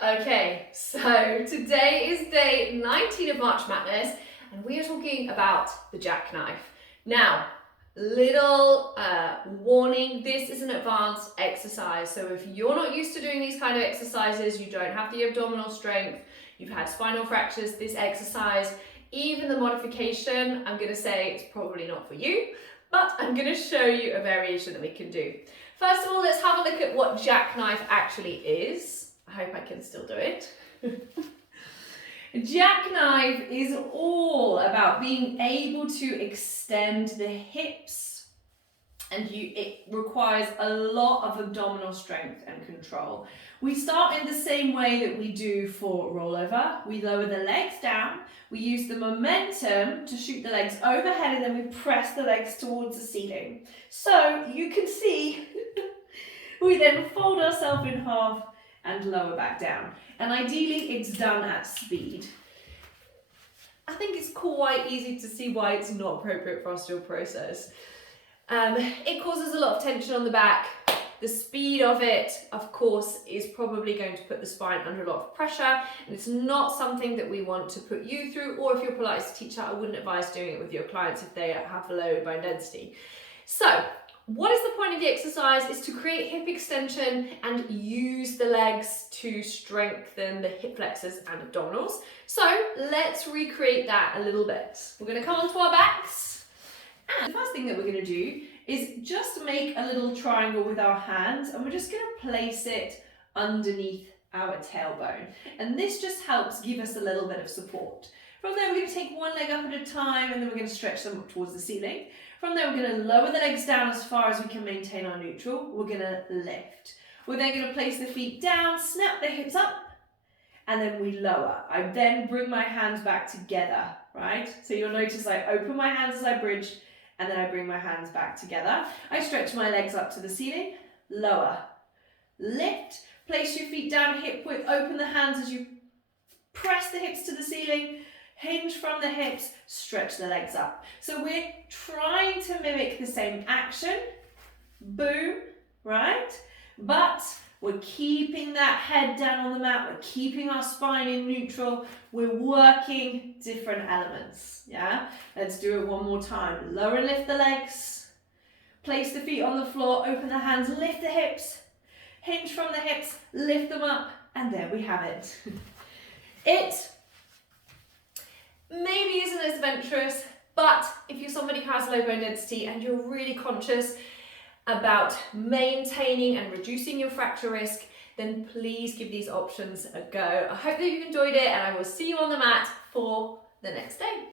Okay, so today is day 19 of March Madness, and we are talking about the jackknife. Now, little warning, this is an advanced exercise, so if you're not used to doing these kind of exercises, you don't have the abdominal strength, you've had spinal fractures, this exercise, even the modification, I'm going to say it's probably not for you, but I'm going to show you a variation that we can do. First of all, let's have a look at what jackknife actually is. I hope I can still do it. Jackknife is all about being able to extend the hips, and it requires a lot of abdominal strength and control. We start in the same way that we do for rollover. We lower the legs down, we use the momentum to shoot the legs overhead, and then we press the legs towards the ceiling. So you can see we then fold ourselves in half and lower back down. And ideally it's done at speed. I think it's quite easy to see why it's not appropriate for osteoporosis. It causes a lot of tension on the back. The speed of it, of course, is probably going to put the spine under a lot of pressure, and it's not something that we want to put you through, or if you're a Pilates teacher, I wouldn't advise doing it with your clients if they have a low bone density. So, what is the point of the exercise? Is to create hip extension and use the legs to strengthen the hip flexors and abdominals. So let's recreate that a little bit. We're going to come onto our backs. And the first thing that we're going to do is just make a little triangle with our hands, and we're just going to place it underneath our tailbone. And this just helps give us a little bit of support. From there, we're going to take one leg up at a time, and then we're going to stretch them up towards the ceiling. From there, we're going to lower the legs down as far as we can maintain our neutral. We're going to lift. We're then going to place the feet down, snap the hips up, and then we lower. I then bring my hands back together, right? So you'll notice I open my hands as I bridge, and then I bring my hands back together. I stretch my legs up to the ceiling, lower, lift, place your feet down hip width, open the hands as you press the hips to the ceiling, hinge from the hips, stretch the legs up. So we're trying to mimic the same action, boom, right? But we're keeping that head down on the mat, we're keeping our spine in neutral, we're working different elements, yeah? Let's do it one more time. Lower and lift the legs, place the feet on the floor, open the hands, lift the hips, hinge from the hips, lift them up, and there we have it. It maybe isn't as adventurous, but if you're somebody who has low bone density and you're really conscious about maintaining and reducing your fracture risk, then please give these options a go. I hope that you've enjoyed it, and I will see you on the mat for the next day.